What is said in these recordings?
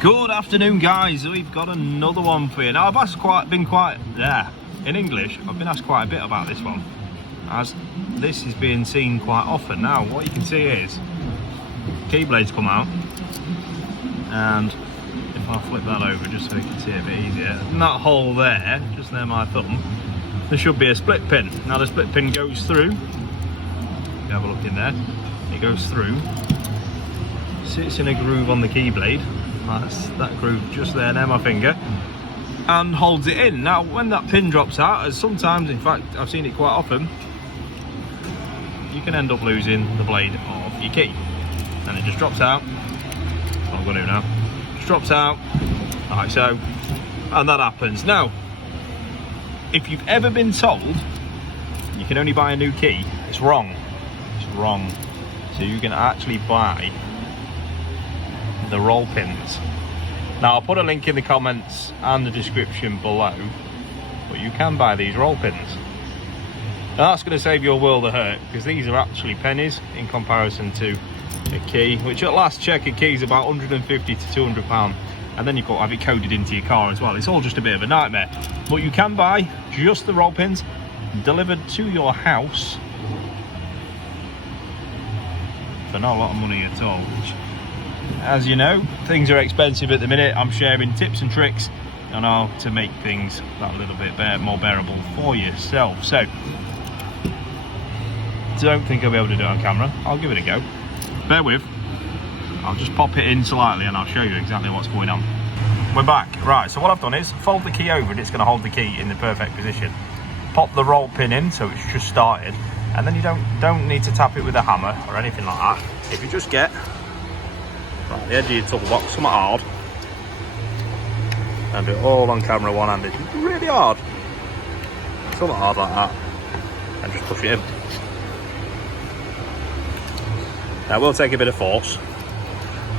Good afternoon, guys. We've got another one for you. Now, I've been quite in English. I've been asked quite a bit about this one, as this is being seen quite often. Now, what you can see is key blades come out, and if I flip that over just so you can see it a bit easier, in that hole there, just near my thumb, there should be a split pin. Now, the split pin goes through. You have a look in there. It goes through, sits in a groove on the key blade. That's that groove just there near my finger, and holds it in. Now when that pin drops out, as sometimes, in fact I've seen it quite often, you can end up losing the blade of your key, and it just drops out. I'm going to now. Just drops out like so, and that happens. Now, if you've ever been told you can only buy a new key, it's wrong. It's wrong. So you can actually buy the roll pins. Now I'll put a link in the comments and the description below, but you can buy these roll pins. Now that's going to save you a world of hurt, because these are actually pennies in comparison to a key, which at last check a key is about 150 to 200 pound, and then you've got to have it coded into your car as well. It's all just a bit of a nightmare, but you can buy just the roll pins delivered to your house for not a lot of money at all. As you know, things are expensive at the minute. I'm sharing tips and tricks on how to make things that little bit more bearable for yourself. So, don't think I'll be able to do it on camera. I'll give it a go. Bear with. I'll just pop it in slightly and I'll show you exactly what's going on. We're back. Right, so what I've done is fold the key over, and it's going to hold the key in the perfect position. Pop the roll pin in so it's just started, and then you don't need to tap it with a hammer or anything like that. If you just get right, the edge of your toolbox, something hard, and do it all on camera one-handed, really hard, something hard like that, and just push it in. Now, we'll take a bit of force,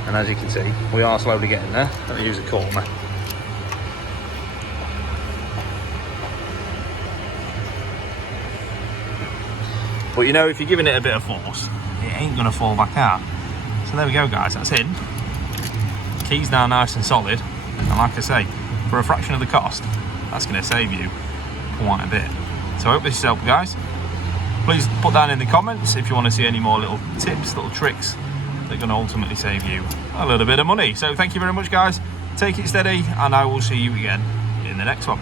and as you can see, we are slowly getting there. Let me use a corner. But you know, if you're giving it a bit of force, it ain't gonna fall back out. So there we go, guys, that's in. Key's now nice and solid, and like I say, for a fraction of the cost, that's going to save you quite a bit. So I hope this has helped, guys. Please put down in the comments if you want to see any more little tips, little tricks that are going to ultimately save you a little bit of money. So thank you very much, guys. Take it steady, and I will see you again in the next one.